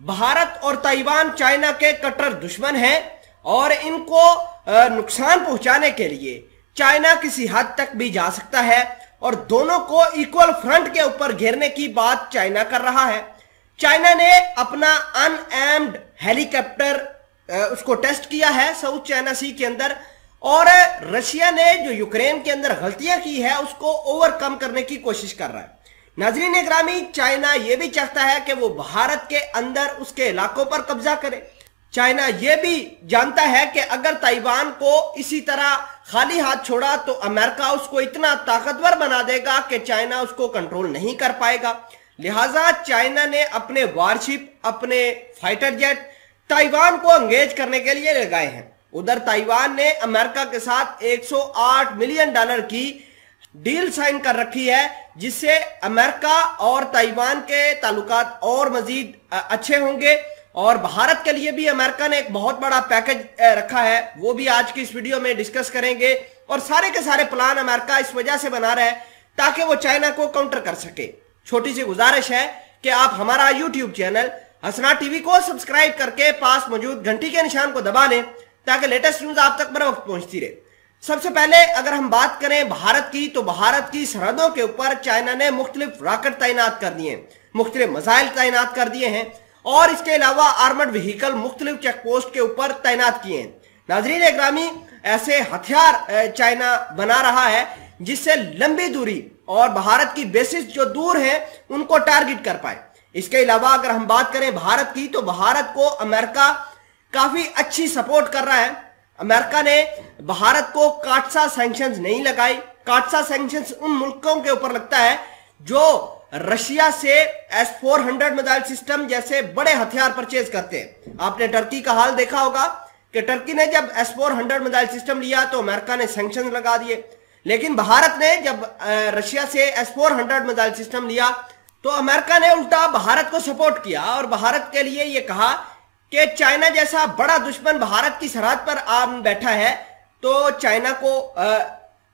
भारत और Taiwan China के कट्टर दुश्मन हैं और इनको नुकसान पहुंचाने के लिए चाइना किसी हद तक भी जा सकता है और दोनों को इक्वल फ्रंट के ऊपर घेरने की बात चाइना कर रहा है। चाइना ने अपना अनएम्ड हेलीकॉप्टर उसको टेस्ट किया है साउथ चाइना सी के अंदर, और रशिया ने जो यूक्रेन के अंदर गलतियां की है उसको ओवरकम करने की कोशिश कर रहा है। नाजरीन ग्रामी, चाइना यह भी चाहता है कि वो भारत के अंदर उसके इलाकों पर कब्जा करे। चाइना यह भी जानता है कि अगर ताइवान को इसी तरह खाली हाथ छोड़ा तो अमेरिका उसको इतना ताकतवर बना देगा कि चाइना उसको कंट्रोल नहीं कर पाएगा। लिहाजा चाइना ने अपने वारशिप, अपने फाइटर जेट ताइवान को एंगेज करने के लिए लगाए हैं। उधर ताइवान ने अमेरिका के साथ 108 मिलियन डॉलर की डील साइन कर रखी है, जिससे अमेरिका और ताइवान के ताल्लुकात और मजीद अच्छे होंगे। और भारत के लिए भी अमेरिका ने एक बहुत बड़ा पैकेज रखा है, वो भी आज की इस वीडियो में डिस्कस करेंगे। और सारे के सारे प्लान अमेरिका इस वजह से बना रहा है ताकि वो चाइना को काउंटर कर सके। छोटी सी गुजारिश है कि आप हमारा यूट्यूब चैनल हसना टीवी को सब्सक्राइब करके पास मौजूद घंटी के निशान को दबा लें ताकि लेटेस्ट न्यूज आप तक बर वक्त पहुंचती रहे। सबसे पहले अगर हम बात करें भारत की, तो भारत की सरहदों के ऊपर चाइना ने मुख्तलिफ रॉकेट तैनात कर दिए हैं, मुख्तलिफ मिसाइल तैनात कर दिए हैं और इसके अलावा आर्मर्ड व्हीकल मुख्तलिफ चेक पोस्ट के ऊपर तैनात किए हैं। नाजरीन ग्रामी, ऐसे हथियार चाइना बना रहा है जिससे लंबी दूरी और भारत की बेसिस जो दूर है उनको टारगेट कर पाए। इसके अलावा अगर हम बात करें भारत की, तो भारत को अमेरिका काफी अच्छी सपोर्ट कर रहा है। अमेरिका ने भारत को काटसा सैंक्शंस नहीं लगाई। काटसा सैंक्शंस उन मुल्कों के ऊपर लगता है जो रशिया से S-400 मिसाइल सिस्टम जैसे बड़े हथियार परचेज करते हैं। आपने टर्की का हाल देखा होगा कि टर्की ने जब S-400 मिसाइल सिस्टम लिया तो अमेरिका ने सैंक्शन लगा दिए, लेकिन भारत ने जब रशिया से S-400 मिसाइल सिस्टम लिया तो अमेरिका ने उल्टा भारत को सपोर्ट किया और भारत के लिए यह कहा कि चाइना जैसा बड़ा दुश्मन भारत की सरहद पर आम बैठा है, तो चाइना को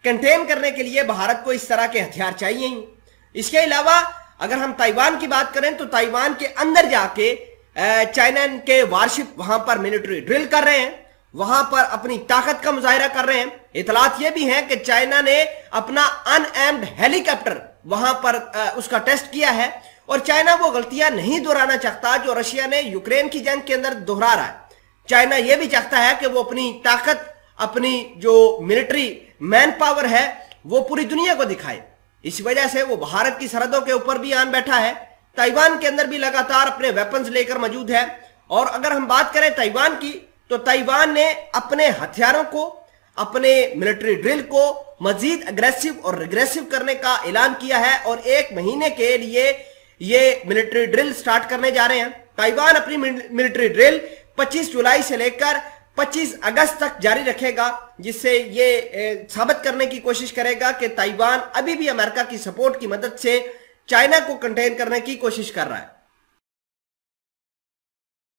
कंटेन करने के लिए भारत को इस तरह के हथियार चाहिए ही। इसके अलावा अगर हम ताइवान की बात करें तो ताइवान के अंदर जाके चाइना के वारशिप वहां पर मिलिट्री ड्रिल कर रहे हैं, वहां पर अपनी ताकत का मुजाहिरा कर रहे हैं। इतलात ये भी हैं कि चाइना ने अपना अनएम्ड हेलीकॉप्टर वहां पर उसका टेस्ट किया है और चाइना वो गलतियां नहीं दोहराना चाहता जो रशिया ने यूक्रेन की जंग के अंदर दोहरा रहा है। चाइना यह भी चाहता है कि वो अपनी ताकत, अपनी जो मिलिट्री मैन पावर है वो पूरी दुनिया को दिखाए। इस वजह से वो भारत की सरहदों के ऊपर भी आन बैठा है, ताइवान के अंदर भी लगातार अपने वेपन्स लेकर मौजूद है। और अगर हम बात करें ताइवान की, तो ताइवान ने अपने हथियारों को, अपने मिलिट्री ड्रिल को मजीद अग्रेसिव और रिग्रेसिव करने का ऐलान किया है और 1 महीने के लिए ये मिलिट्री ड्रिल स्टार्ट करने जा रहे हैं। ताइवान अपनी मिलिट्री ड्रिल 25 जुलाई से लेकर 25 अगस्त तक जारी रखेगा, जिससे ये साबित करने की कोशिश करेगा कि ताइवान अभी भी अमेरिका की सपोर्ट की मदद से चाइना को कंटेन करने की कोशिश कर रहा है।